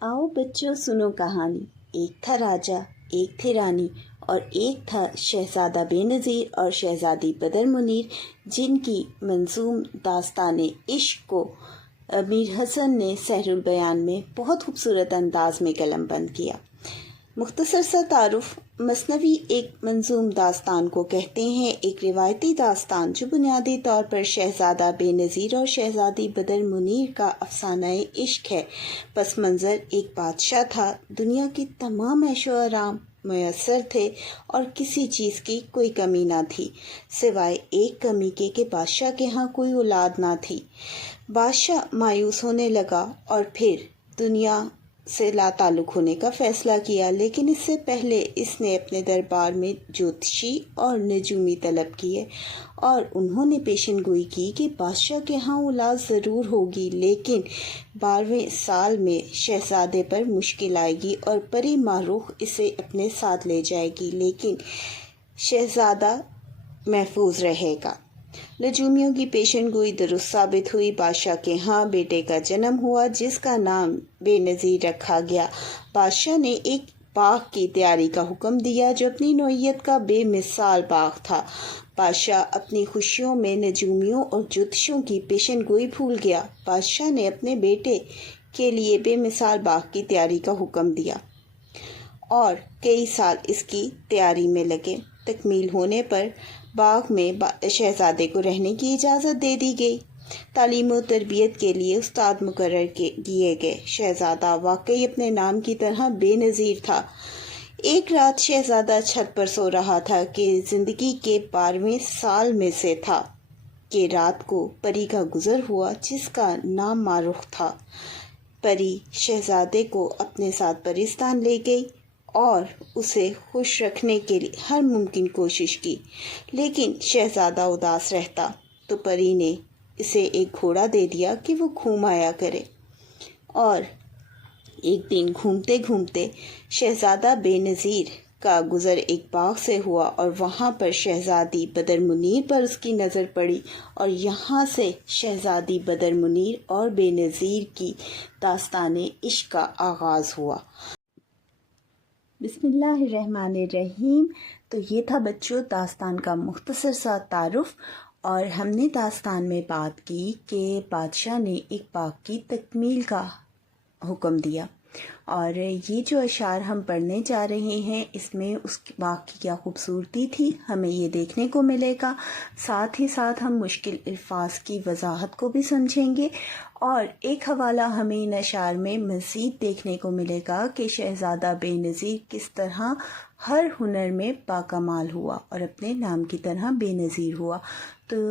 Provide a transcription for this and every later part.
आओ बच्चों सुनो कहानी। एक था राजा, एक थी रानी और एक था शहजादा बेनज़ीर और शहजादी बदर मुनीर, जिनकी मंजूम दास्ताने इश्क को मीर हसन ने सहरुल बयान में बहुत खूबसूरत अंदाज में कलमबंद किया। मुख्तसर सा तारुफ, मसनवी एक मंजूम दास्तान को कहते हैं। एक रिवायती दास्तान जो बुनियादी तौर पर शहजादा बेनज़ीर और शहजादी बदर मुनीर का अफसाना इश्क है। पस मंज़र एक बादशाह था। दुनिया की तमाम ऐशो आराम मैसर थे और किसी चीज़ की कोई कमी ना थी, सिवाय एक कमी के कि बादशाह के यहाँ कोई औलाद ना थी। बादशाह मायूस होने लगा और फिर दुनिया से लाताल्लुक़ होने का फ़ैसला किया, लेकिन इससे पहले इसने अपने दरबार में ज्योतिषी और नजूमी तलब किए और उन्होंने पेशनगोई की कि बादशाह के यहाँ औलाद ज़रूर होगी, लेकिन 12वें साल में शहजादे पर मुश्किल आएगी और परी मारूख इसे अपने साथ ले जाएगी, लेकिन शहजादा महफूज रहेगा। नजूमियों की पेशनगोई दुरुस्त साबित हुई। बादशाह के यहाँ बेटे का जन्म हुआ, जिसका नाम बेनज़ीर रखा गया। बादशाह ने एक बाग की तैयारी का हुक्म दिया जो अपनी नौइयत का बेमिसाल बाग था। बादशाह अपनी खुशियों में नजूमियों और ज्योतिषियों की पेशनगोई भूल गया। बादशाह ने अपने बेटे के लिए बेमिसाल बाग की तैयारी का हुक्म दिया और कई साल इसकी तैयारी में लगे। तकमील होने पर बाग में शहजादे को रहने की इजाज़त दे दी गई। तालीम और तरबियत के लिए उस्ताद मुकर्रर किए गए। शहजादा वाकई अपने नाम की तरह बेनज़ीर था। एक रात शहजादा छत पर सो रहा था कि ज़िंदगी के 12वें साल में से था कि रात को परी का गुज़र हुआ, जिसका नाम मारूख था। परी शहजादे को अपने साथ परिस्तान ले गई और उसे खुश रखने के लिए हर मुमकिन कोशिश की, लेकिन शहजादा उदास रहता तो परी ने इसे एक घोड़ा दे दिया कि वो घूम आया करे। और एक दिन घूमते घूमते शहजादा बेनज़ीर का गुज़र एक बाग से हुआ और वहाँ पर शहजादी बदर मुनीर पर उसकी नज़र पड़ी और यहाँ से शहजादी बदर मुनीर और बेनज़ीर की दास्ताने इश्क का आगाज़ हुआ। बिस्मिल्लाहिर्रहमानिर्रहीम। तो ये था बच्चों दास्तान का मुख्तसर सा तारुफ, और हमने दास्तान में बात की कि बादशाह ने एक बाग की तकमील का हुक्म दिया, और ये जो अशार हम पढ़ने जा रहे हैं इसमें उस बाग की क्या खूबसूरती थी हमें ये देखने को मिलेगा। साथ ही साथ हम मुश्किल अल्फाज की वजाहत को भी समझेंगे, और एक हवाला हमें इन अशार में मज़ीद देखने को मिलेगा कि शहज़ादा बेनज़ीर किस तरह हर हुनर में बाकमाल हुआ और अपने नाम की तरह बेनज़ीर हुआ। तो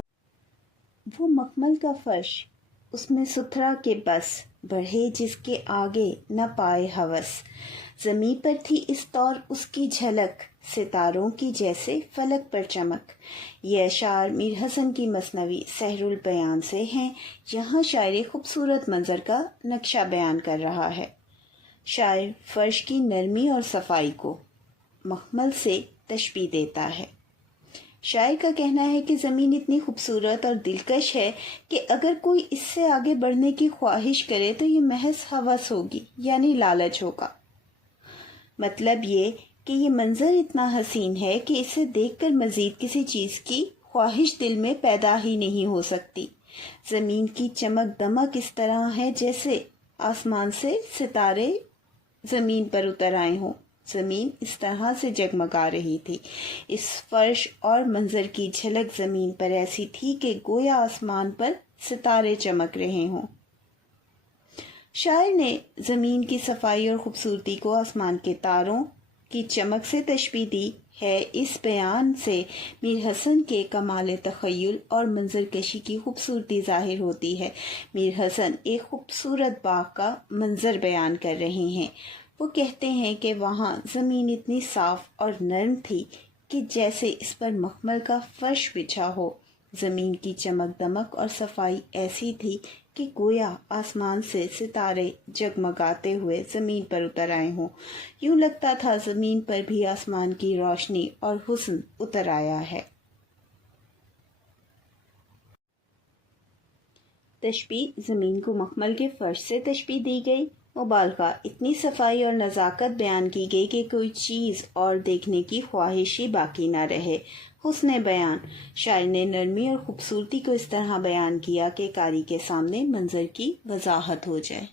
वो मखमल का फर्श उसमें सुथरा के बस बढ़े जिसके आगे न पाए हवस, ज़मीं पर थी इस तौर उसकी झलक, सितारों की जैसे फलक पर चमक। ये अशार मीर हसन की मसनवी सहरुल बयान से हैं। यहाँ शायरी खूबसूरत मंजर का नक्शा बयान कर रहा है। शायर फर्श की नरमी और सफाई को मखमल से तशबीह देता है। शायर का कहना है कि ज़मीन इतनी खूबसूरत और दिलकश है कि अगर कोई इससे आगे बढ़ने की ख्वाहिश करे तो ये महज हवस होगी, यानी लालच होगा। मतलब ये कि ये मंज़र इतना हसीन है कि इसे देखकर मज़ीद किसी चीज़ की ख्वाहिश दिल में पैदा ही नहीं हो सकती। ज़मीन की चमक दमक इस तरह है जैसे आसमान से सितारे ज़मीन पर उतर आए हों। ज़मीन इस तरह से जगमगा रही थी। इस फर्श और मंजर की झलक ज़मीन पर ऐसी थी कि गोया आसमान पर सितारे चमक रहे हों। शायर ने ज़मीन की सफाई और ख़ूबसूरती को आसमान के तारों की चमक से तशबीह दी है। इस बयान से मीर हसन के कमाल तख़य्युल और मंजर कशी की खूबसूरती ज़ाहिर होती है। मीर हसन एक खूबसूरत बाग का मंजर बयान कर रहे हैं। वो कहते हैं कि वहाँ ज़मीन इतनी साफ़ और नरम थी कि जैसे इस पर मखमल का फर्श बिछा हो। ज़मीन की चमक दमक और सफाई ऐसी थी कि गोया आसमान से सितारे जगमगाते हुए ज़मीन पर उतर आए हों। यूँ लगता था ज़मीन पर भी आसमान की रोशनी और हुस्न उतर आया है। तशबीह ज़मीन को मखमल के फर्श से तशबीह दी गई। मुबालगा इतनी सफाई और नज़ाकत बयान की गई कि कोई चीज़ और देखने की ख्वाहिश ही बाकी ना रहे। हुस्न बयान, शायर ने नरमी और खूबसूरती को इस तरह बयान किया कि कारी के सामने मंजर की वजाहत हो जाए।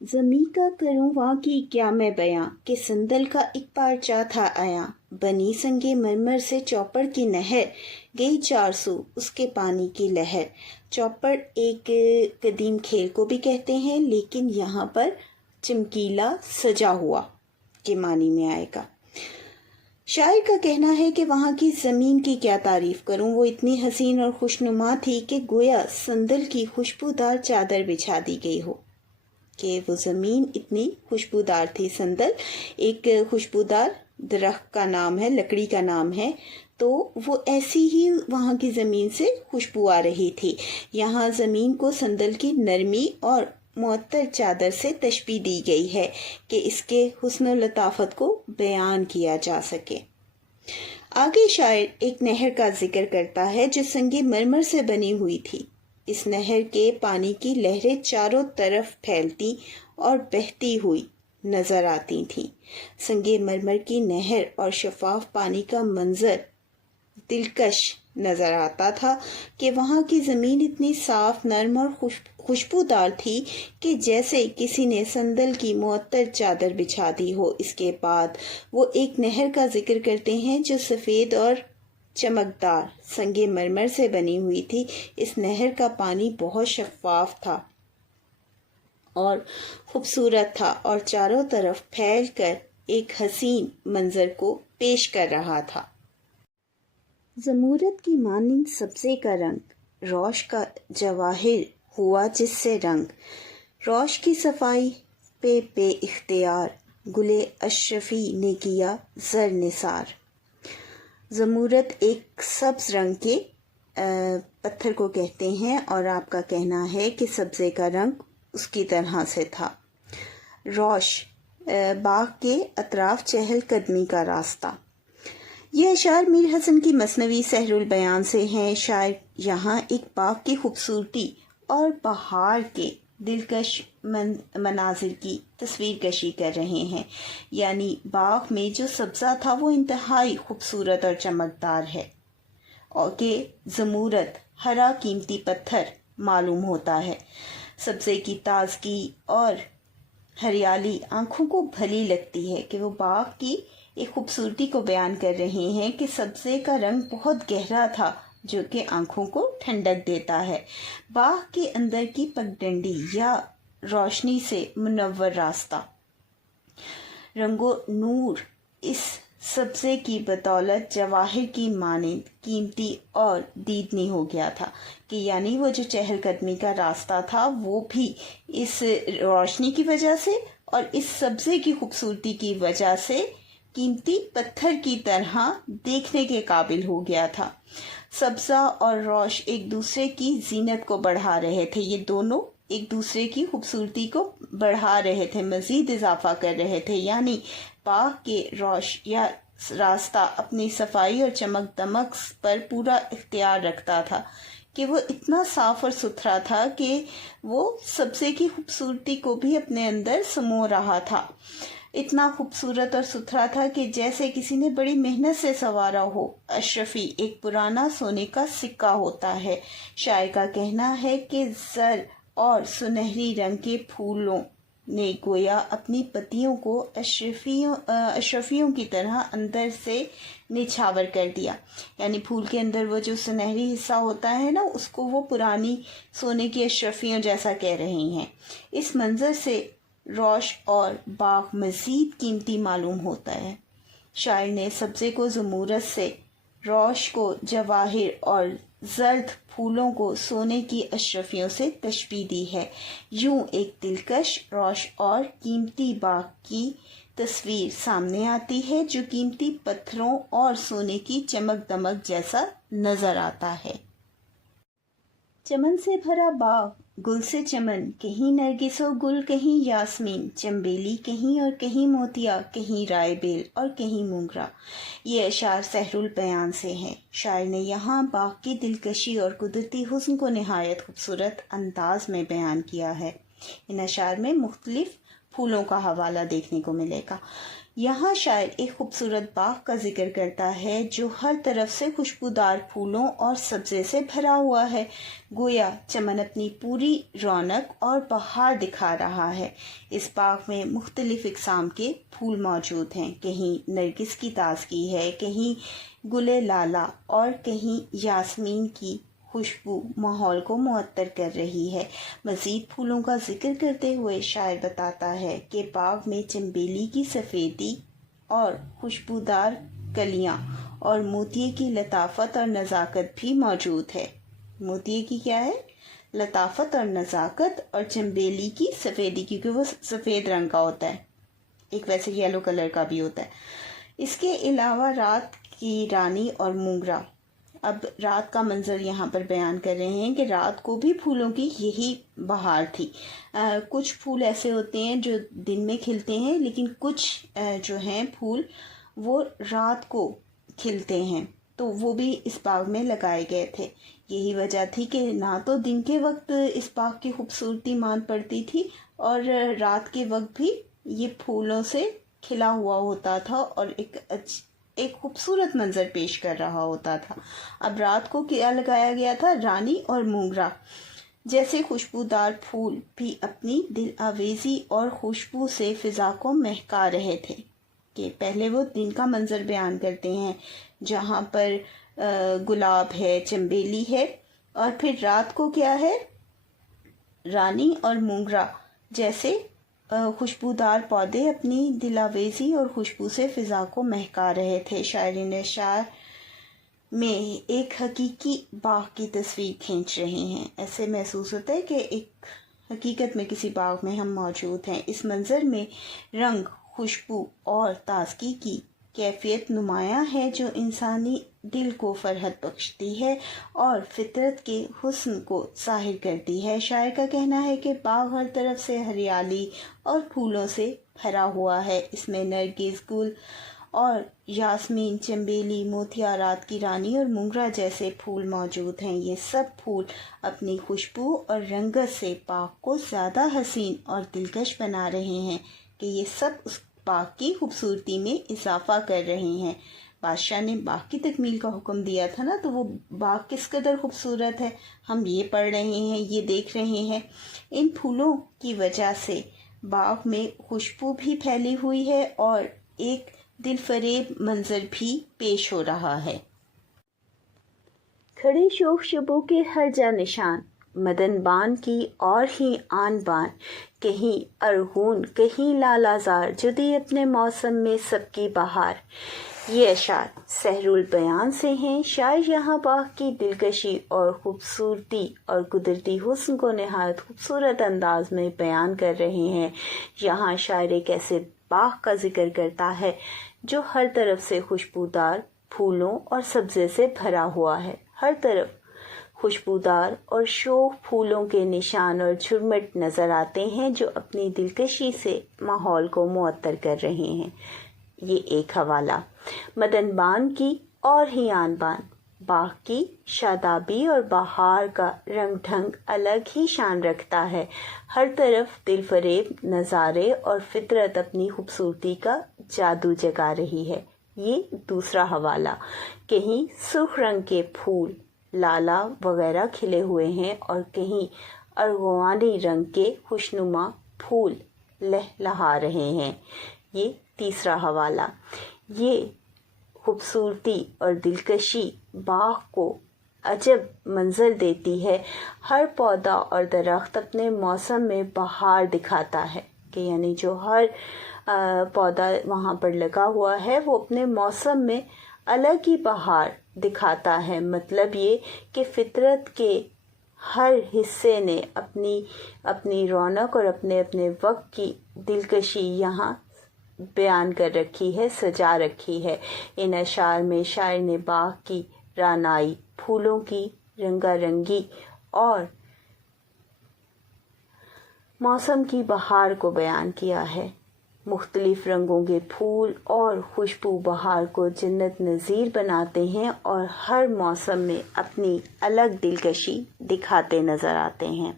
ज़मी का करूँ वहाँ की क्या मैं बयां कि संदल का एक पारचा था आया, बनी संगे मरमर से चौपड़ की नहर, गई 400 उसके पानी की लहर। चौपड़ एक कदीम खेल को भी कहते हैं, लेकिन यहाँ पर चमकीला सजा हुआ के मानी में आएगा। शायर का कहना है कि वहाँ की ज़मीन की क्या तारीफ करूँ, वो इतनी हसीन और खुशनुमा थी कि गोया संदल की खुशबूदार चादर बिछा दी गई हो, कि वो ज़मीन इतनी खुशबूदार थी। संदल एक खुशबूदार दरख्त का नाम है, लकड़ी का नाम है, तो वो ऐसी ही वहाँ की ज़मीन से खुशबू आ रही थी। यहाँ ज़मीन को संदल की नरमी और मुअत्तर चादर से तशबीह दी गई है कि इसके हुस्न और लताफत को बयान किया जा सके। आगे शायर एक नहर का जिक्र करता है जो संगे मरमर से बनी हुई थी। इस नहर के पानी की लहरें चारों तरफ फैलती और बहती हुई नजर आती थीं। संगे मरमर की नहर और शफाफ पानी का मंजर दिलकश नजर आता था कि वहाँ की ज़मीन इतनी साफ, नर्म और खुशबूदार थी कि जैसे किसी ने संदल की मुअत्तर चादर बिछा दी हो। इसके बाद वो एक नहर का जिक्र करते हैं जो सफ़ेद और चमकदार संगे मरमर से बनी हुई थी। इस नहर का पानी बहुत शफाफ था और खूबसूरत था और चारों तरफ फैल कर एक हसीन मंजर को पेश कर रहा था। ज़मूरत की मानिंद सब्ज़े का रंग, रोश का जवाहिर हुआ जिससे रंग, रोश की सफाई पे इख्तियार, गुले अशरफी ने किया ज़र निसार। ज़मूरत एक सब्ज़ रंग के पत्थर को कहते हैं और आपका कहना है कि सब्ज़े का रंग उसकी तरह से था। रोश, बाग के अतराफ चहल कदमी का रास्ता। यह अशार मीर हसन की मसनवी सहरुल बयान से हैं। शायर यहाँ एक बाग की खूबसूरती और बहार के दिलकश मनाजिर की तस्वीर कशी कर रहे हैं। यानी बाग में जो सब्ज़ा था वो इंतहाई खूबसूरत और चमकदार है और कि ज़मूरत हरा कीमती पत्थर मालूम होता है। सब्ज़े की ताजगी और हरियाली आँखों को भली लगती है कि वो बाग की एक खूबसूरती को बयान कर रहे हैं कि सब्ज़े का रंग बहुत गहरा था जो कि आँखों को ठंडक देता है। बाग के अंदर की पगडंडी या रोशनी से मुनव्वर रास्ता, रंगो नूर इस सब्ज़े की बदौलत जवाहिर की मानिंद कीमती और दीदनी हो गया था कि यानी वो जो चहलकदमी का रास्ता था वो भी इस रोशनी की वजह से और इस सब्ज़े की खूबसूरती की वजह से कीमती पत्थर की तरह देखने के काबिल हो गया था। सब्ज़ा और रोश एक दूसरे की जीनत को बढ़ा रहे थे। ये दोनों एक दूसरे की खूबसूरती को बढ़ा रहे थे, मज़ीद इजाफा कर रहे थे। यानी बाग के रोश या रास्ता अपनी सफाई और चमक दमक पर पूरा इख्तियार रखता था कि वो इतना साफ और सुथरा था कि वो सब्ज़े की खूबसूरती को भी अपने अंदर समो रहा था। इतना खूबसूरत और सुथरा था कि जैसे किसी ने बड़ी मेहनत से संवारा हो। अशरफी एक पुराना सोने का सिक्का होता है। शायर का कहना है कि ज़र और सुनहरी रंग के फूलों ने गोया अपनी पत्तियों को अशरफियों की तरह अंदर से निछावर कर दिया। यानी फूल के अंदर वो जो सुनहरी हिस्सा होता है ना, उसको वो पुरानी सोने की अशरफियों जैसा कह रहे हैं। इस मंजर से रोश और बाग मज़ीद कीमती मालूम होता है। शायर ने सब्ज़े को ज़मूरत से, रोश को जवाहिर और जर्द फूलों को सोने की अशरफियों से तशबीह दी है। यूं एक दिलकश रोश और कीमती बाग की तस्वीर सामने आती है जो कीमती पत्थरों और सोने की चमक दमक जैसा नज़र आता है। चमन से भरा बाग गुल से चमन, कहीं नरगिसो गुल, कहीं यास्मीन, चंबेली कहीं और कहीं मोतिया, कहीं राय बेल और कहीं मोगरा। ये अशार सहरुल बयान से हैं। शायर ने यहाँ बाग की दिलकशी और कुदरती हुस्न को निहायत खूबसूरत अंदाज में बयान किया है। इन अशार में मुख्तलिफ फूलों का हवाला देखने को मिलेगा। यहाँ शायर एक खूबसूरत बाग का जिक्र करता है जो हर तरफ से खुशबूदार फूलों और सब्जे से भरा हुआ है। गोया चमन अपनी पूरी रौनक और बहार दिखा रहा है। इस बाग में मुख्तलिफ इक़साम के फूल मौजूद हैं। कहीं नरगिस की ताज़गी है, कहीं गुले लाला और कहीं यास्मीन की खुशबू माहौल को मुअत्तर कर रही है। मज़ीद फूलों का जिक्र करते हुए शायर बताता है कि बाग में चंबेली की सफ़ेदी और खुशबूदार कलियां और मोतिये की लताफत और नज़ाकत भी मौजूद है। मोतिये की क्या है? लताफत और नज़ाकत, और चंबेली की सफ़ेदी, क्योंकि वो सफ़ेद रंग का होता है, एक वैसे येलो कलर का भी होता है। इसके अलावा रात की रानी और मोगरा। अब रात का मंजर यहाँ पर बयान कर रहे हैं कि रात को भी फूलों की यही बहार थी। कुछ फूल ऐसे होते हैं जो दिन में खिलते हैं, लेकिन कुछ जो हैं फूल वो रात को खिलते हैं, तो वो भी इस बाग में लगाए गए थे। यही वजह थी कि ना तो दिन के वक्त इस बाग की खूबसूरती मान पड़ती थी और रात के वक्त भी ये फूलों से खिला हुआ होता था और एक खूबसूरत मंजर पेश कर रहा होता था। अब रात को क्या लगाया गया था? रानी और मोगरा जैसे खुशबूदार फूल भी अपनी दिल आवेज़ी और खुशबू से फ़िज़ा को महका रहे थे। कि पहले वो दिन का मंजर बयान करते हैं जहाँ पर गुलाब है, चंबेली है, और फिर रात को क्या है? रानी और मोगरा जैसे खुशबूदार पौधे अपनी दिलावेज़ी और खुशबू से फ़िज़ा को महका रहे थे। शायरीन अशार में एक हकीकी बाग की तस्वीर खींच रहे हैं। ऐसे महसूस होता है कि एक हकीकत में किसी बाग में हम मौजूद हैं। इस मंज़र में रंग, खुशबू और ताज़गी की कैफियत नुमायाँ है जो इंसानी दिल को फरहत बख्शती है और फितरत के हुस्न को ज़ाहिर करती है। शायर का कहना है कि बाग हर तरफ से हरियाली और फूलों से भरा हुआ है। इसमें नरगिस, गुल और यास्मीन, चंबेली, मोतिया, रात की रानी और मोगरा जैसे फूल मौजूद हैं। ये सब फूल अपनी खुशबू और रंगत से बाग को ज़्यादा हसीन और दिलकश बना रहे हैं कि ये सब उस बाग की खूबसूरती में इजाफा कर रहे हैं। बादशाह ने बाग की तकमील का हुक्म दिया था ना, तो वो बाग किस कदर खूबसूरत है हम ये पढ़ रहे हैं, ये देख रहे हैं। इन फूलों की वजह से बाग में खुशबू भी फैली हुई है और एक दिलफरेब मंजर भी पेश हो रहा है। खड़े शोख शबों के हर जा निशान, मदन बान की और ही आन बान, कहीं अरगून कहीं लालाजार, जुदी अपने मौसम में सबकी बहार। ये अशार सहरुल बयान से हैं। शायर यहाँ बाग की दिलकशी और खूबसूरती और कुदरती हुस्न को नहायत खूबसूरत अंदाज में बयान कर रहे हैं। यहाँ शायर एक ऐसे बाग का जिक्र करता है जो हर तरफ से खुशबूदार फूलों और सब्जे से भरा हुआ है। हर तरफ खुशबूदार और शोख फूलों के निशान और झुरमट नज़र आते हैं जो अपनी दिलकशी से माहौल को मुअत्तर कर रहे हैं। ये एक हवाला। मदन बान की और ही आन बान, बाग की शादाबी और बहार का रंग ढंग अलग ही शान रखता है। हर तरफ दिलफरेब नज़ारे और फितरत अपनी खूबसूरती का जादू जगा रही है। ये दूसरा हवाला। कहीं सुर्ख रंग के फूल, लाला वगैरह खिले हुए हैं और कहीं अरगवानी रंग के खुशनुमा फूल लहलहा रहे हैं। ये तीसरा हवाला। ये खूबसूरती और दिलकशी बाग को अजब मंजर देती है। हर पौधा और दरख्त अपने मौसम में बहार दिखाता है कि यानी जो हर पौधा वहाँ पर लगा हुआ है वो अपने मौसम में अलग ही बहार दिखाता है। मतलब ये कि फितरत के हर हिस्से ने अपनी अपनी रौनक और अपने अपने वक्त की दिलकशी यहाँ बयान कर रखी है, सजा रखी है। इन अशार में शायर ने बाग की रानाई, फूलों की रंगारंगी और मौसम की बहार को बयान किया है। मुख्तलिफ रंगों के फूल और खुशबू बहार को जन्नत नज़ीर बनाते हैं और हर मौसम में अपनी अलग दिलकशी दिखाते नज़र आते हैं।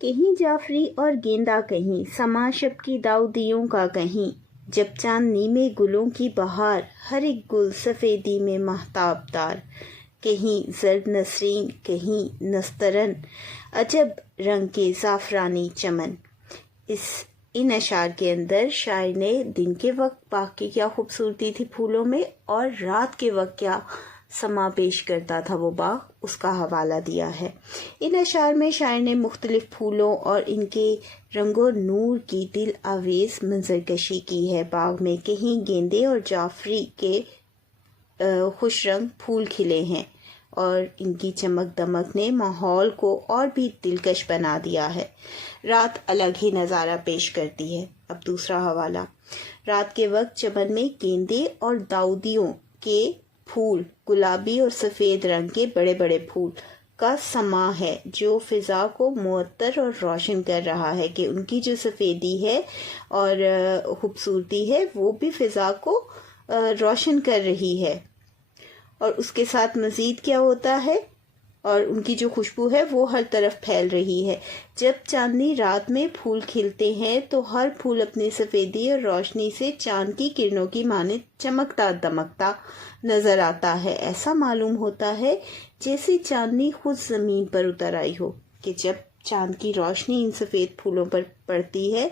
कहीं जाफरी और गेंदा, कहीं समा शब की दाऊदियों का, कहीं जब चांदनी में गुलों की बहार, हर एक गुल सफ़ेदी में महताबदार, कहीं जर्द नसरीन, कहीं नस्तरन, अजब रंग के ज़ाफ़रानी चमन। इन अशार के अंदर शायर ने दिन के वक्त बाग की क्या खूबसूरती थी फूलों में, और रात के वक्त क्या समा पेश करता था वो बाग, उसका हवाला दिया है। इन अशार में शायर ने मुख्तलिफ फूलों और इनके रंगो नूर की दिल आवेज़ मंजरकशी की है। बाग में कहीं गेंदे और जाफरी के खुश रंग फूल खिले हैं और इनकी चमक दमक ने माहौल को और भी दिलकश बना दिया है। रात अलग ही नज़ारा पेश करती है। अब दूसरा हवाला। रात के वक्त चमन में गेंदे और दाऊदियों के फूल, गुलाबी और सफ़ेद रंग के बड़े बड़े फूल का समा है जो फ़िज़ा को मुअत्तर और रोशन कर रहा है कि उनकी जो सफ़ेदी है और खूबसूरती है वो भी फ़िज़ा को रोशन कर रही है। और उसके साथ मज़ीद क्या होता है, और उनकी जो खुशबू है वो हर तरफ फैल रही है। जब चांदनी रात में फूल खिलते हैं तो हर फूल अपनी सफ़ेदी और रोशनी से चांद की किरणों की मानिंद चमकता दमकता नज़र आता है। ऐसा मालूम होता है जैसे चांदनी खुद ज़मीन पर उतर आई हो, कि जब चांद की रोशनी इन सफ़ेद फूलों पर पड़ती है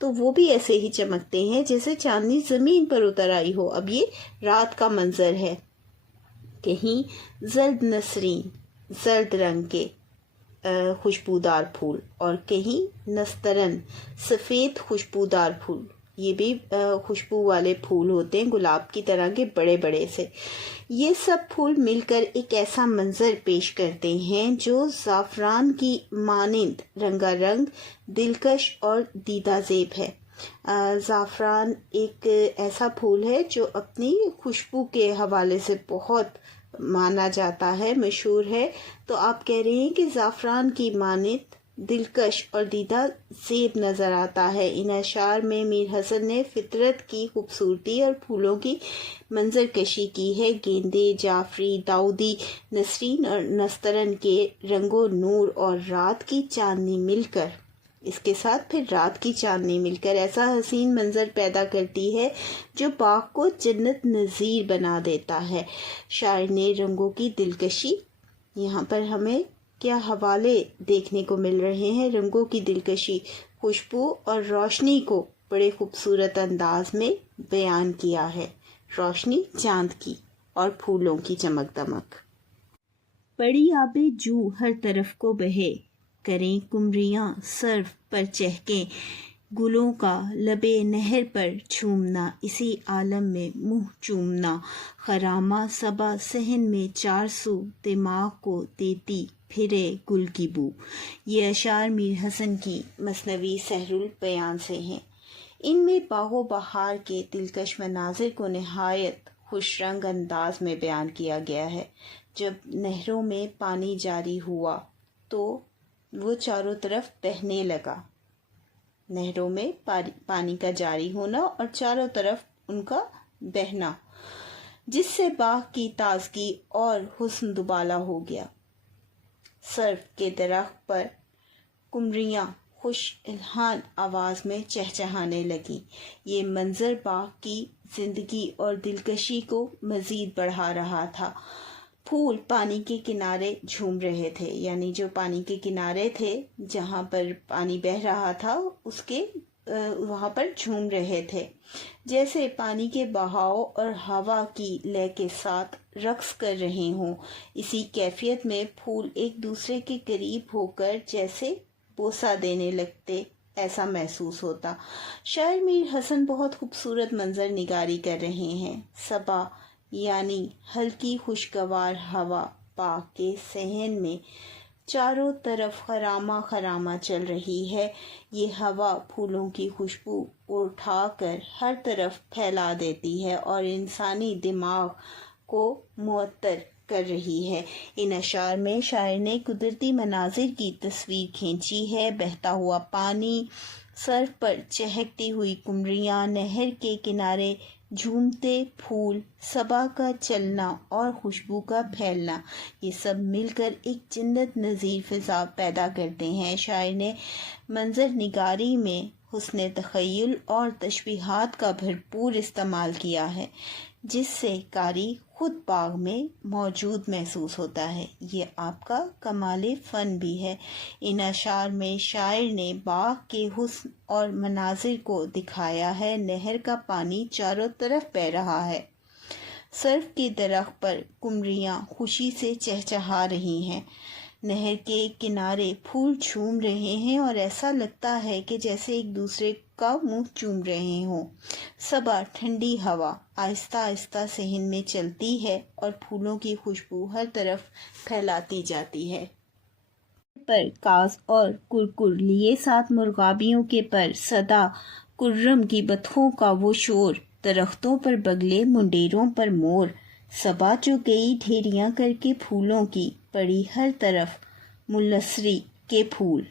तो वो भी ऐसे ही चमकते हैं जैसे चांदनी ज़मीन पर उतर आई हो। अब ये रात का मंजर है। कहीं जर्द नसरीन, जर्द रंग के खुशबूदार फूल, और कहीं नस्तरन, सफ़ेद खुशबूदार फूल। ये भी खुशबू वाले फूल होते हैं, गुलाब की तरह के बड़े बड़े से। ये सब फूल मिलकर एक ऐसा मंजर पेश करते हैं जो ज़ाफ़रान की मानिंद रंगारंग, दिलकश और दीदा ज़ेब है। ज़ाफ़रान एक ऐसा फूल है जो अपनी खुशबू के हवाले से बहुत माना जाता है, मशहूर है। तो आप कह रहे हैं कि ज़ाफ़रान की मानिंद दिलकश और दीदा ज़ेब नज़र आता है। इन अशार में मीर हसन ने फितरत की खूबसूरती और फूलों की मंजरकशी की है। गेंदे, जाफरी, दाऊदी, नसरीन और नस्तरन के रंगो नूर और रात की चांदनी मिलकर, इसके साथ फिर रात की चांदनी मिलकर ऐसा हसीन मंजर पैदा करती है जो बाग को जन्नत नज़ीर बना देता है। शायर ने रंगों की दिलकशी, यहाँ पर हमें क्या हवाले देखने को मिल रहे हैं। रंगों की दिलकशी, खुशबू और रोशनी को बड़े खूबसूरत अंदाज में बयान किया है। रोशनी चांद की और फूलों की चमक दमक। बड़ी आबे जू हर तरफ को बहे, करें कुमरियाँ सर्फ पर चहकें, गुलों का लबे नहर पर छूमना, इसी आलम में मुँह चूमना, खरामा सबा सहन में चार सू, दिमाग को देती फिरे गुल की बू। ये अशार मीर हसन की मसनवी सहरुल बयान से हैं। इनमें बागो बहार के दिलकश मनाजिर को नहायत खुश रंग अंदाज में बयान किया गया है। जब नहरों में पानी जारी हुआ तो वो चारों तरफ बहने लगा। नहरों में पानी का जारी होना और चारों तरफ उनका बहना, जिससे बाग की ताजगी और हुस्न दुबाला हो गया। सर्फ के दरख्त पर कुमरियाँ खुश इल्हान आवाज़ में चहचहाने लगीं। ये मंजर बाग की ज़िंदगी और दिलकशी को मज़ीद बढ़ा रहा था। फूल पानी के किनारे झूम रहे थे, यानी जो पानी के किनारे थे जहाँ पर पानी बह रहा था उसके वहाँ पर झूम रहे थे, जैसे पानी के बहाव और हवा की लय के साथ रक्स कर रहे हों। इसी कैफियत में फूल एक दूसरे के करीब होकर जैसे बोसा देने लगते, ऐसा महसूस होता। शायर मीर हसन बहुत खूबसूरत मंजर निगारी कर रहे हैं। सबा यानी हल्की खुशगवार हवा बाग के सहन में चारों तरफ खरामा खरामा चल रही है। ये हवा फूलों की खुशबू उठाकर हर तरफ फैला देती है और इंसानी दिमाग को मुअत्तर کر رہی ہے۔ ان اشعار میں شاعر نے قدرتی مناظر کی تصویر کھینچی ہے۔ بہتا ہوا پانی، سرف پر چہکتی ہوئی قمریاں، نہر کے کنارے جھومتے پھول، صبا کا چلنا اور خوشبو کا پھیلنا، یہ سب مل کر ایک جنت نظیر فضا پیدا کرتے ہیں۔ شاعر نے منظر نگاری میں حسن تخیل اور تشبیہات کا بھرپور استعمال کیا ہے، جس سے قاری خود باغ میں موجود محسوس ہوتا ہے۔ یہ آپ کا کمال فن بھی ہے۔ ان اشعار میں شاعر نے باغ کے حسن اور مناظر کو دکھایا ہے۔ نہر کا پانی چاروں طرف بہہ رہا ہے، سرف کے درخت پر قمریاں خوشی سے چہچہا رہی ہیں، نہر کے کنارے پھول جھوم رہے ہیں اور ایسا لگتا ہے کہ جیسے ایک دوسرے کا منہ چوم رہے ہوں۔ صبا ٹھنڈی ہوا آہستہ آہستہ صحن میں چلتی ہے اور پھولوں کی خوشبو ہر طرف پھیلاتی جاتی ہے۔ پر کاز اور کرکر لیے ساتھ مرغابیوں کے پر صدا، کرم کی بطخوں کا وہ شور، درختوں پر بگلے، منڈیروں پر مور، صبا جو گئی ڈھیریاں کر کے پھولوں کی، پڑی ہر طرف ملسری کے پھول۔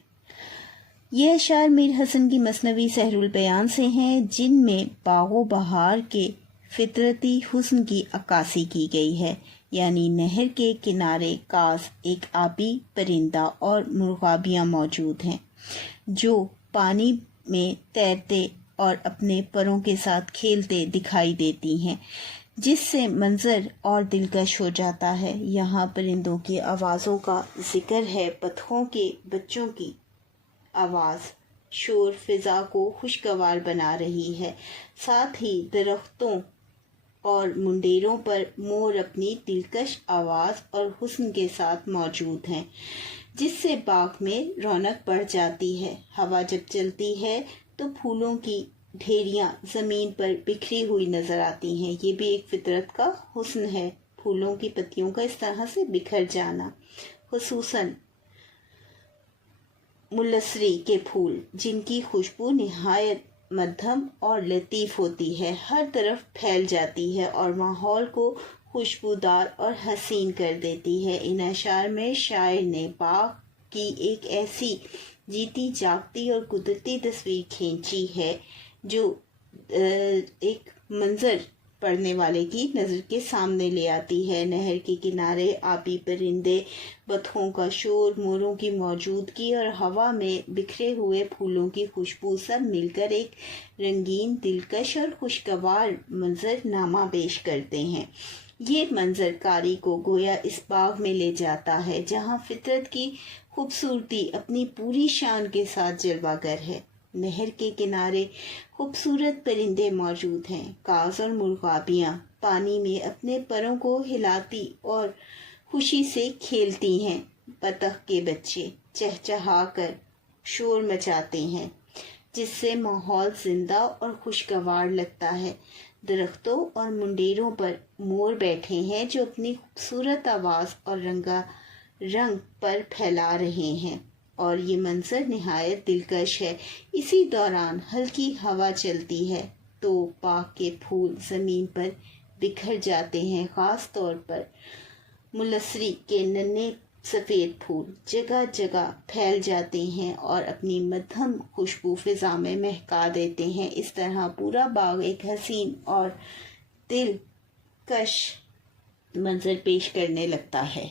یہ اشعار میر حسن کی مثنوی سحر البیان سے ہیں، جن میں باغ و بہار کے فطرتی حسن کی عکاسی کی گئی ہے۔ یعنی نہر کے کنارے کاز، ایک آبی پرندہ، اور مرغابیاں موجود ہیں جو پانی میں تیرتے اور اپنے پروں کے ساتھ کھیلتے دکھائی دیتی ہیں، جس سے منظر اور دلکش ہو جاتا ہے۔ یہاں پرندوں کی آوازوں کا ذکر ہے، بطخوں کے بچوں کی آواز شور فضا کو خوشگوار بنا رہی ہے، ساتھ ہی درختوں اور منڈیروں پر مور اپنی دلکش آواز اور حسن کے ساتھ موجود ہیں، جس سے باغ میں رونق بڑھ جاتی ہے۔ ہوا جب چلتی ہے تو پھولوں کی ڈھیریاں زمین پر بکھری ہوئی نظر آتی ہیں۔ یہ بھی ایک فطرت کا حسن ہے، پھولوں کی پتیوں کا اس طرح سے بکھر جانا۔ خصوصاً ملسری کے پھول، جن کی خوشبو نہایت مدھم اور لطیف ہوتی ہے، ہر طرف پھیل جاتی ہے اور ماحول کو خوشبودار اور حسین کر دیتی ہے۔ ان اشعار میں شاعر نے باغ کی ایک ایسی جیتی جاگتی اور قدرتی تصویر کھینچی ہے جو ایک منظر پڑھنے والے کی نظر کے سامنے لے آتی ہے۔ نہر کے کنارے آبی پرندے، بطخوں کا شور، موروں کی موجودگی اور ہوا میں بکھرے ہوئے پھولوں کی خوشبو سب مل کر ایک رنگین، دلکش اور خوشگوار منظر نامہ پیش کرتے ہیں۔ یہ منظر قاری کو گویا اس باغ میں لے جاتا ہے جہاں فطرت کی خوبصورتی اپنی پوری شان کے ساتھ جلوہ گر ہے۔ نہر کے کنارے خوبصورت پرندے موجود ہیں، کاز اور مرغابیاں پانی میں اپنے پروں کو ہلاتی اور خوشی سے کھیلتی ہیں، بطخ کے بچے چہچہا کر شور مچاتے ہیں، جس سے ماحول زندہ اور خوشگوار لگتا ہے۔ درختوں اور منڈیروں پر مور بیٹھے ہیں جو اپنی خوبصورت آواز اور رنگ پر پھیلا رہے ہیں اور یہ منظر نہایت دلکش ہے۔ اسی دوران ہلکی ہوا چلتی ہے تو باغ کے پھول زمین پر بکھر جاتے ہیں، خاص طور پر ملسری کے ننھے سفید پھول جگہ جگہ پھیل جاتے ہیں اور اپنی مدھم خوشبو فضا میں مہکا دیتے ہیں۔ اس طرح پورا باغ ایک حسین اور دلکش منظر پیش کرنے لگتا ہے۔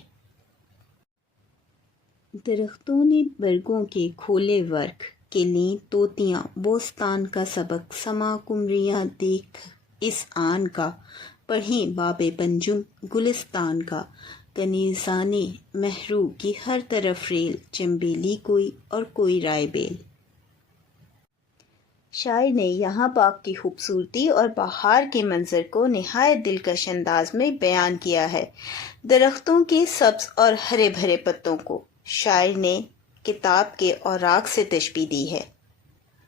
درختوں نے برگوں کے کھولے ورق کے لیں طوطیاں بوستان کا سبق، سما قمریاں دیکھ اس آن کا، پڑھیں باب پنجم گلستان کا، کنیزانے مہرو کی ہر طرف ریل، چنبیلی کوئی اور کوئی رائے بیل۔ شاعر نے یہاں باغ کی خوبصورتی اور بہار کے منظر کو نہایت دلکش انداز میں بیان کیا ہے۔ درختوں کے سبز اور ہرے بھرے پتوں کو شاعر نے کتاب کے اوراق سے تشبیہ دی ہے۔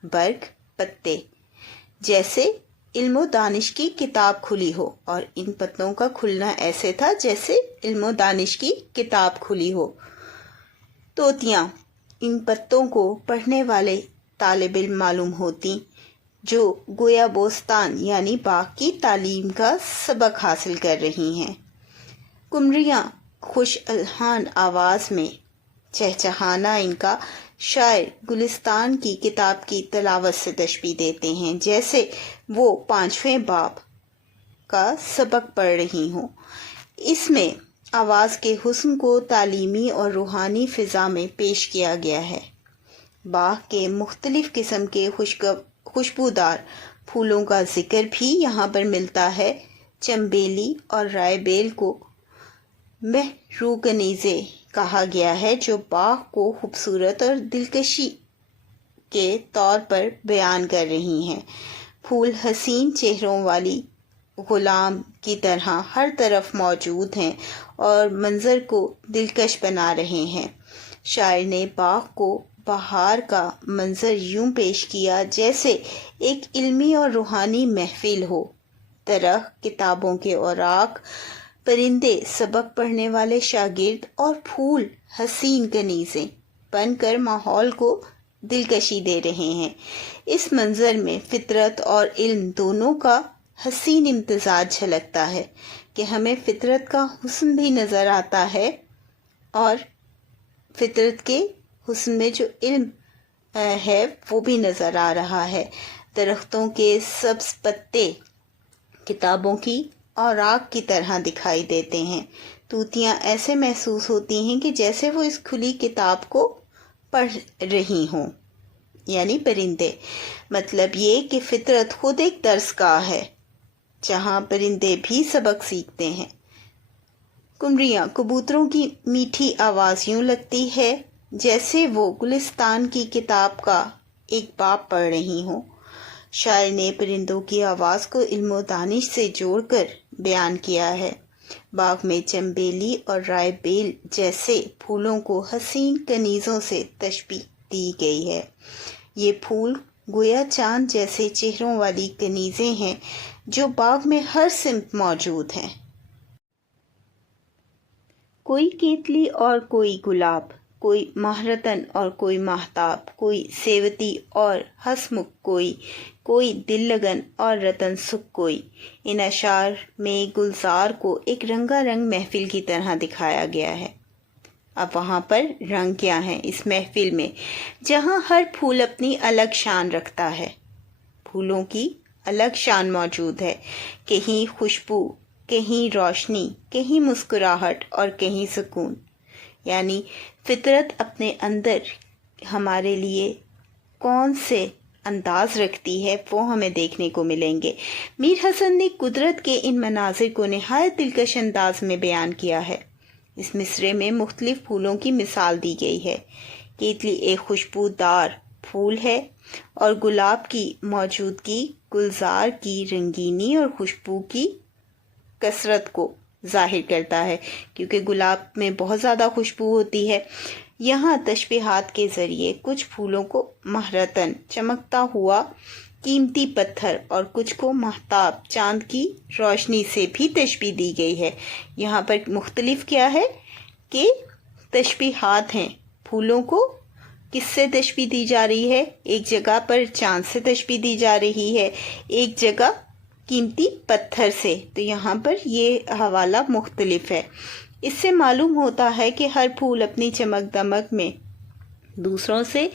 برگ، پتے، جیسے علم و دانش کی کتاب کھلی ہو، اور ان پتوں کا کھلنا ایسے تھا جیسے علم و دانش کی کتاب کھلی ہو۔ طوطیاں ان پتوں کو پڑھنے والے طالب علم معلوم ہوتی، جو گویا بوستان یعنی باغ کی تعلیم کا سبق حاصل کر رہی ہیں۔ कुमरियाँ खुश अलहान आवाज़ में चहचहाना इनका शायर गुलिस्तान की किताब की तलावत से तशबीह देते हैं, जैसे वो 5वें बाब का सबक पढ़ रही हों। इसमें आवाज़ के हुस्न को तालीमी और रूहानी फ़िज़ा में पेश किया गया है। बाग के मुख्तलिफ़ किस्म के खुशबूदार फूलों का ज़िक्र भी यहाँ पर मिलता है। चंबेली और रायबेल को महरूकनीज़े कहा गया है, जो बाग को खूबसूरत और दिलकशी के तौर पर बयान कर रही हैं। फूल हसीन चेहरों वाली गुलाम की तरह हर तरफ मौजूद हैं और मंज़र को दिलकश बना रहे हैं। शायर ने बाग को बहार का मंज़र यूं पेश किया जैसे एक इल्मी और रूहानी महफिल हो। तरह किताबों के औराक, परिंदे, सबक पढ़ने वाले शागिर्द और फूल हसीन कनीज़ें बनकर माहौल को दिलकशी दे रहे हैं। इस मंज़र में फितरत और इल्म दोनों का हसीन इम्तिज़ाज झलकता है कि हमें फितरत का हुस्न भी नज़र आता है और फितरत के हुस्न में जो इल्म है वो भी नज़र आ रहा है। दरख्तों के सब्ज़ पत्ते किताबों की औराक की तरह दिखाई देते हैं। तूतियाँ ऐसे महसूस होती हैं कि जैसे वो इस खुली किताब को पढ़ रही हों, यानी परिंदे। मतलब ये कि फितरत खुद एक दर्सगाह है जहाँ परिंदे भी सबक सीखते हैं। कुमरियाँ कबूतरों की मीठी आवाज़ यूँ लगती है जैसे वो गुलिस्तान की किताब का एक बाब पढ़ रही हों। शायर ने परिंदों की आवाज़ को इल्म दानिश से जोड़कर बयान किया है। बाग में चंबेली और रायबेल जैसे फूलों को हसीन कनीज़ों से तशबीह दी गई है। ये फूल गोया चांद जैसे चेहरों वाली कनीज़ें हैं जो बाग में हर सिमत मौजूद हैं। कोई केतली और कोई गुलाब, कोई महारतन और कोई महताब, कोई सेवती और हसमुख, कोई दिल लगन और रतन सुख कोई। इन अशार में गुलजार को एक रंगारंग महफिल की तरह दिखाया गया है। अब वहाँ पर रंग क्या हैं इस महफिल में, जहाँ हर फूल अपनी अलग शान रखता है। फूलों की अलग शान मौजूद है, कहीं खुशबू, कहीं रोशनी, कहीं मुस्कुराहट और कहीं सुकून। यानी फितरत अपने अंदर हमारे लिए कौन से अंदाज रखती है वो हमें देखने को मिलेंगे। मीर हसन ने कुदरत के इन मनाजिर को निहायत दिलकश अंदाज में बयान किया है। इस मिसरे में मुख्तलिफ फूलों की मिसाल दी गई है। केतली एक खुशबूदार फूल है और गुलाब की मौजूदगी गुलजार की रंगीनी और खुशबू की कसरत को ज़ाहिर करता है, क्योंकि गुलाब में बहुत ज़्यादा खुशबू होती है। यहाँ तशबीहात के ज़रिए कुछ फूलों को महरतन, चमकता हुआ कीमती पत्थर, और कुछ को महताब, चांद की रोशनी से भी तशबीह दी गई है। यहाँ पर मुख्तलिफ क्या है कि तशबीहात हैं। फूलों को किससे तशबीह दी जा रही है? एक जगह पर चांद से तशबीह दी जा रही है, एक जगह कीमती पत्थर से। तो यहाँ पर ये हवाला मुख्तलिफ है। इससे मालूम होता है कि हर फूल अपनी चमक दमक में दूसरों से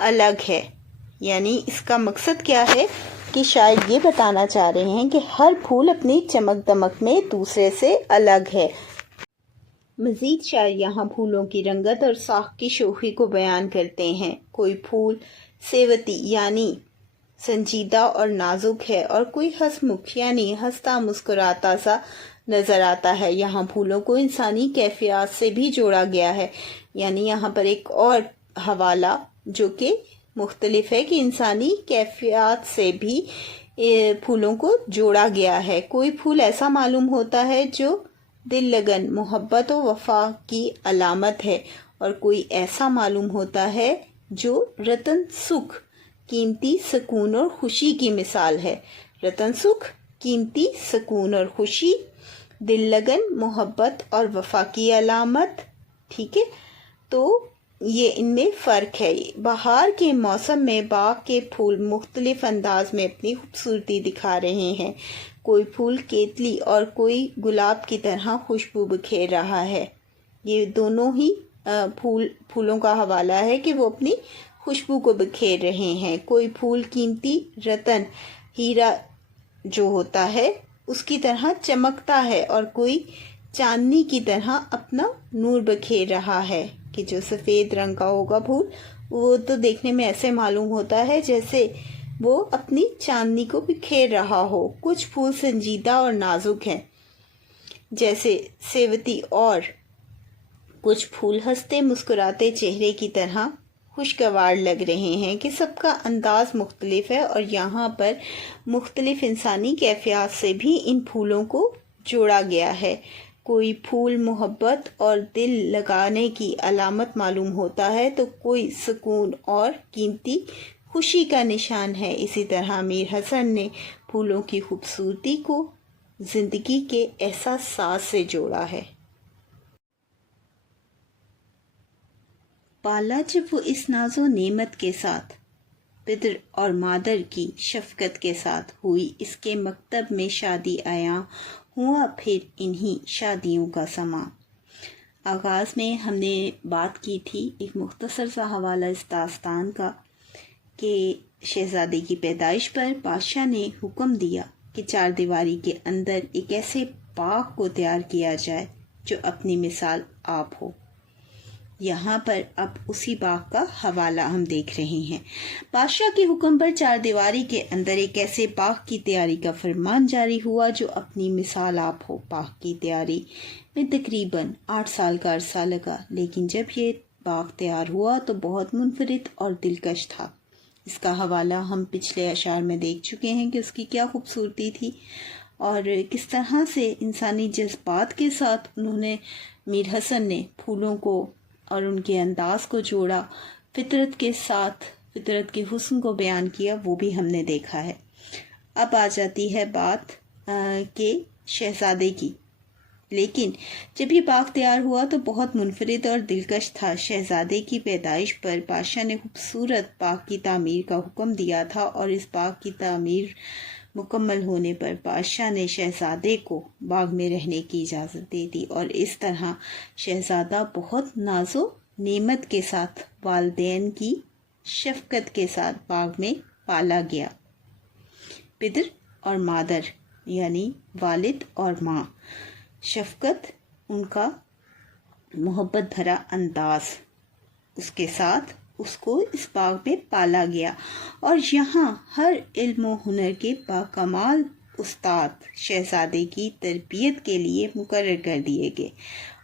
अलग है। यानी इसका मकसद क्या है कि शायद ये बताना चाह रहे हैं कि हर फूल अपनी चमक दमक में दूसरे से अलग है। मज़ीद शायर यहाँ फूलों की रंगत और साख की शोखी को बयान करते हैं। कोई फूल सेवती यानी संजीदा और नाजुक है, और कोई हंसमुख यानी हंसता मुस्कुराता सा नज़र आता है। यहाँ फूलों को इंसानी कैफियत से भी जोड़ा गया है। यानी यहाँ पर एक और हवाला जो कि मुख्तलिफ है कि इंसानी कैफियत से भी फूलों को जोड़ा गया है। कोई फूल ऐसा मालूम होता है जो दिल लगन, मोहब्बत और वफा की अलामत है, और कोई ऐसा मालूम होता है जो रतन सुख, कीमती सुकून और खुशी की मिसाल है। रतन सुख, कीमती सुकून और खुशी, दिल लगन, मोहब्बत और वफा की अलामत। ठीक है, तो ये इनमें फ़र्क है। बहार के मौसम में बाग के फूल मुख्तलिफ अंदाज में अपनी खूबसूरती दिखा रहे हैं। کوئی پھول کیتلی اور کوئی گلاب کی طرح خوشبو بکھیر رہا ہے۔ یہ دونوں ہی پھولوں کا حوالہ ہے کہ وہ اپنی خوشبو کو بکھیر رہے ہیں۔ کوئی پھول قیمتی رتن ہیرا جو ہوتا ہے اس کی طرح چمکتا ہے، اور کوئی چاندنی کی طرح اپنا نور بکھیر رہا ہے کہ جو سفید رنگ کا ہوگا پھول وہ تو دیکھنے میں ایسے معلوم ہوتا ہے جیسے وہ اپنی چاندنی کو بکھیر رہا ہو۔ کچھ پھول سنجیدہ اور نازک ہیں جیسے سیوتی، اور کچھ پھول ہنستے مسکراتے چہرے کی طرح خوشگوار لگ رہے ہیں کہ سب کا انداز مختلف ہے، اور یہاں پر مختلف انسانی کیفیات سے بھی ان پھولوں کو جوڑا گیا ہے۔ کوئی پھول محبت اور دل لگانے کی علامت معلوم ہوتا ہے تو کوئی سکون اور قیمتی خوشی کا نشان ہے۔ اسی طرح میر حسن نے پھولوں کی خوبصورتی کو زندگی کے احساسات سے جوڑا ہے۔ پالا جب وہ اس ناز و نعمت کے ساتھ پدر اور مادر کی شفقت کے ساتھ ہوئی، اس کے مکتب میں شادی عیاں ہوا، پھر انہی شادیوں کا سماں۔ آغاز میں ہم نے بات کی تھی ایک مختصر سا حوالہ اس داستان کا کہ شہزادے کی پیدائش پر بادشاہ نے حکم دیا کہ 4 دیواری کے اندر ایک ایسے باغ کو تیار کیا جائے جو اپنی مثال آپ ہو۔ یہاں پر اب اسی باغ کا حوالہ ہم دیکھ رہے ہیں۔ بادشاہ کے حکم پر 4 دیواری کے اندر ایک ایسے باغ کی تیاری کا فرمان جاری ہوا جو اپنی مثال آپ ہو۔ باغ کی تیاری میں تقریباً 8 سال کا عرصہ لگا، لیکن جب یہ باغ تیار ہوا تو بہت منفرد اور دلکش تھا۔ اس کا حوالہ ہم پچھلے اشعار میں دیکھ چکے ہیں کہ اس کی کیا خوبصورتی تھی اور کس طرح سے انسانی جذبات کے ساتھ انہوں نے میر حسن نے پھولوں کو اور ان کے انداز کو جوڑا، فطرت کے ساتھ فطرت کے حسن کو بیان کیا، وہ بھی ہم نے دیکھا ہے۔ اب آ جاتی ہے بات کہ شہزادے کی، لیکن جب یہ باغ تیار ہوا تو بہت منفرد اور دلکش تھا۔ شہزادے کی پیدائش پر بادشاہ نے خوبصورت باغ کی تعمیر کا حکم دیا تھا، اور اس باغ کی تعمیر مکمل ہونے پر بادشاہ نے شہزادے کو باغ میں رہنے کی اجازت دے دی، اور اس طرح شہزادہ بہت ناز و نعمت کے ساتھ والدین کی شفقت کے ساتھ باغ میں پالا گیا۔ پدر اور مادر یعنی والد اور ماں، شفقت، ان کا محبت بھرا انداز، اس کے ساتھ اس کو اس باغ میں پالا گیا، اور یہاں ہر علم و ہنر کے باکمال استاد شہزادے کی تربیت کے لیے مقرر کر دیے گئے،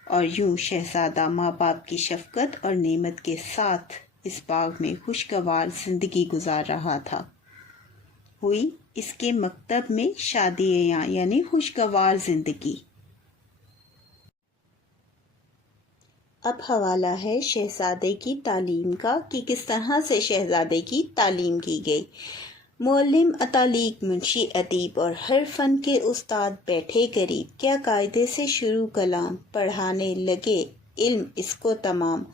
اور یوں شہزادہ ماں باپ کی شفقت اور نعمت کے ساتھ اس باغ میں خوشگوار زندگی گزار رہا تھا۔ ہوئی اس کے مکتب میں شادی عیاں یعنی خوشگوار زندگی۔ اب حوالہ ہے شہزادے کی تعلیم کا کہ کس طرح سے شہزادے کی تعلیم کی گئی۔ معلم اتالیق، منشی ادیب اور ہر فن کے استاد بیٹھے قریب، کیا قاعدے سے شروع کلام، پڑھانے لگے علم اس کو تمام،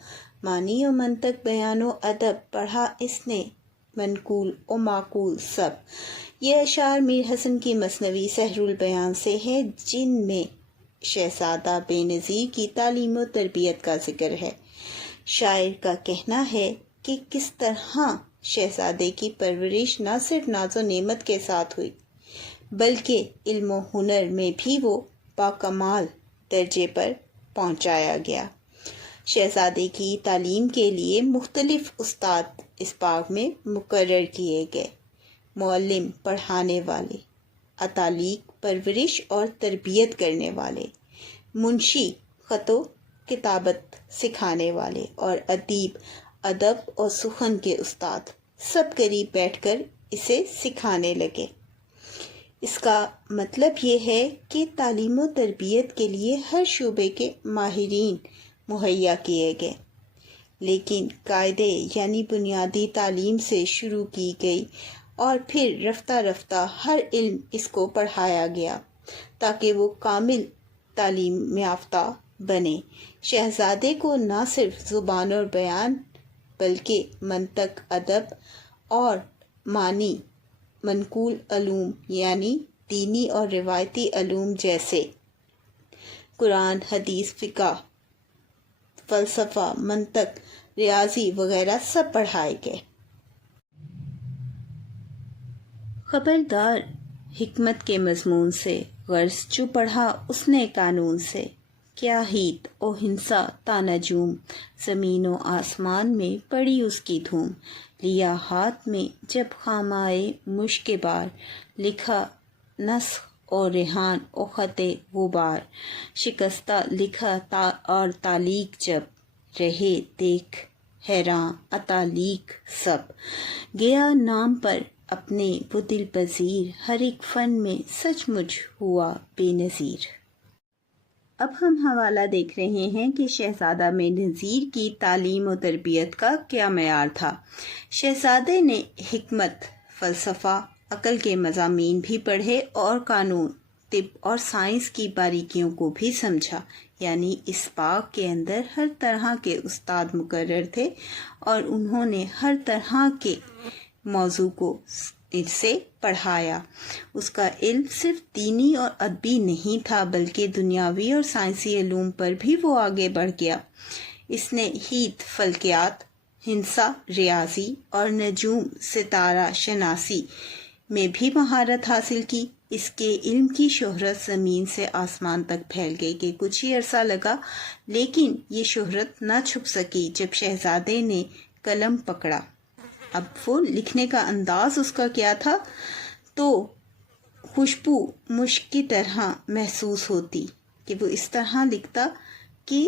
معنی و منطق بیان و ادب پڑھا اس نے، منقول و معقول سب۔ یہ اشعار میر حسن کی مثنوی سحر البیان سے ہے، جن میں شہزادہ بے نظیر کی تعلیم و تربیت کا ذکر ہے۔ شاعر کا کہنا ہے کہ کس طرح شہزادے کی پرورش نہ صرف ناز و نعمت کے ساتھ ہوئی بلکہ علم و ہنر میں بھی وہ باکمال درجے پر پہنچایا گیا۔ شہزادے کی تعلیم کے لیے مختلف استاد اس باغ میں مقرر کیے گئے، معلم پڑھانے والے، اتالیق پرورش اور تربیت کرنے والے، منشی خط و کتابت سکھانے والے، اور ادیب ادب اور سخن کے استاد، سب قریب بیٹھ کر اسے سکھانے لگے۔ اس کا مطلب یہ ہے کہ تعلیم و تربیت کے لیے ہر شعبے کے ماہرین مہیا کیے گئے، لیکن قاعدے یعنی بنیادی تعلیم سے شروع کی گئی، اور پھر رفتہ رفتہ ہر علم اس کو پڑھایا گیا تاکہ وہ کامل تعلیم یافتہ بنے۔ شہزادے کو نہ صرف زبان اور بیان بلکہ منطق، ادب اور معنی، منقول علوم یعنی دینی اور روایتی علوم جیسے قرآن، حدیث، فقہ، فلسفہ، منطق، ریاضی وغیرہ سب پڑھائے گئے۔ خبردار حکمت کے مضمون سے، غرض جو پڑھا اس نے قانون سے، کیا ہیت او ہنسا تا نجوم، زمین و آسمان میں پڑی اس کی دھوم، لیا ہاتھ میں جب خامائے مشک بار، لکھا نسخ اور ریحان او خط غبار، شکستہ لکھا اور تعلیق جب، رہے دیکھ حیراں اتالیق سب، گیا نام پر اپنے وہ دل پذیر، ہر ایک فن میں سچ مچ ہوا بے نظیر۔ اب ہم حوالہ دیکھ رہے ہیں کہ شہزادہ بے نظیر کی تعلیم و تربیت کا کیا معیار تھا۔ شہزادے نے حکمت، فلسفہ، عقل کے مضامین بھی پڑھے اور قانون، طب اور سائنس کی باریکیوں کو بھی سمجھا، یعنی اس باغ کے اندر ہر طرح کے استاد مقرر تھے اور انہوں نے ہر طرح کے موضوع کو اسے پڑھایا۔ اس کا علم صرف دینی اور ادبی نہیں تھا بلکہ دنیاوی اور سائنسی علوم پر بھی وہ آگے بڑھ گیا۔ اس نے ہیت، فلکیات، ہندسہ، ریاضی اور نجوم ستارہ شناسی میں بھی مہارت حاصل کی۔ اس کے علم کی شہرت زمین سے آسمان تک پھیل گئی کہ کچھ ہی عرصہ لگا، لیکن یہ شہرت نہ چھپ سکی جب شہزادے نے قلم پکڑا۔ اب وہ لکھنے کا انداز اس کا کیا تھا تو خوشبو مشک کی طرح محسوس ہوتی کہ وہ اس طرح لکھتا کہ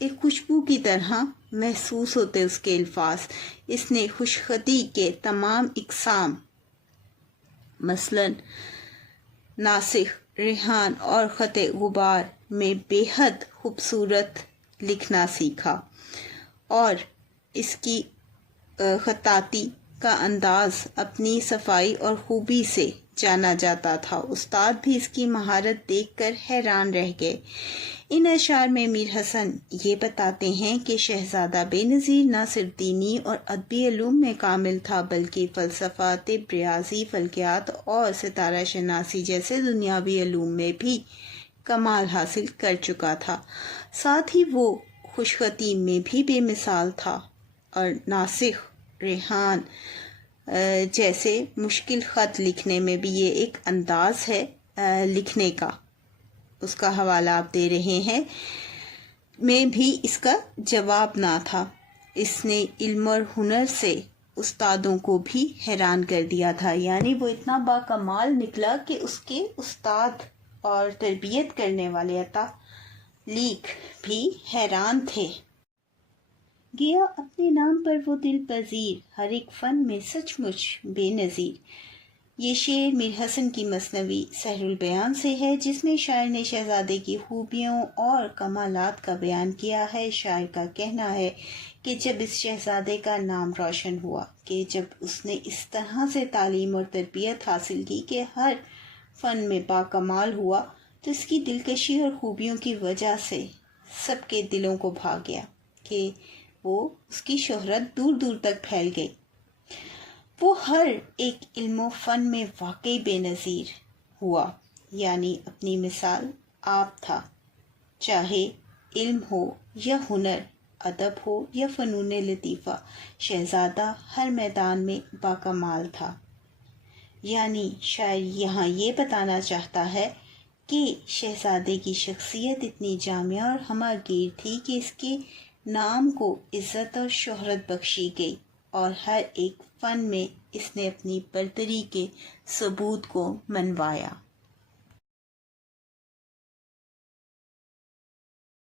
ایک خوشبو کی طرح محسوس ہوتے اس کے الفاظ۔ اس نے خوشخطی کے تمام اقسام مثلاً ناسخ، ریحان اور خط غبار میں بے حد خوبصورت لکھنا سیکھا اور اس کی خطاطی کا انداز اپنی صفائی اور خوبی سے جانا جاتا تھا۔ استاد بھی اس کی مہارت دیکھ کر حیران رہ گئے۔ ان اشعار میں میر حسن یہ بتاتے ہیں کہ شہزادہ بے نظیر نہ صرف دینی اور ادبی علوم میں کامل تھا بلکہ فلسفہ، طب، ریاضی، فلکیات اور ستارہ شناسی جیسے دنیاوی علوم میں بھی کمال حاصل کر چکا تھا۔ ساتھ ہی وہ خوشخطی میں بھی بے مثال تھا اور ناسخ، ریحان جیسے مشکل خط لکھنے میں بھی یہ ایک انداز ہے لکھنے کا، اس کا حوالہ آپ دے رہے ہیں، میں بھی اس کا جواب نہ تھا۔ اس نے علم اور ہنر سے استادوں کو بھی حیران کر دیا تھا، یعنی وہ اتنا باکمال نکلا کہ اس کے استاد اور تربیت کرنے والے اتالیق بھی حیران تھے۔ گیا اپنے نام پر وہ دل پذیر، ہر ایک فن میں سچ مچ بے نظیر۔ یہ شعر میر حسن کی مثنوی سحر البیان سے ہے، جس میں شاعر نے شہزادے کی خوبیوں اور کمالات کا بیان کیا ہے۔ شاعر کا کہنا ہے کہ جب اس شہزادے کا نام روشن ہوا، کہ جب اس نے اس طرح سے تعلیم اور تربیت حاصل کی کہ ہر فن میں باکمال ہوا، تو اس کی دلکشی اور خوبیوں کی وجہ سے سب کے دلوں کو بھا گیا کہ وہ اس کی شہرت دور دور تک پھیل گئی۔ وہ ہر ایک علم و فن میں واقعی بے نظیر ہوا، یعنی اپنی مثال آپ تھا، چاہے علم ہو یا ہنر، ادب ہو یا فنون لطیفہ، شہزادہ ہر میدان میں باکمال تھا۔ یعنی شاعر یہاں یہ بتانا چاہتا ہے کہ شہزادے کی شخصیت اتنی جامع اور ہمہ گیر تھی کہ اس کے نام کو عزت اور شہرت بخشی گئی اور ہر ایک فن میں اس نے اپنی برتری کے ثبوت کو منوایا۔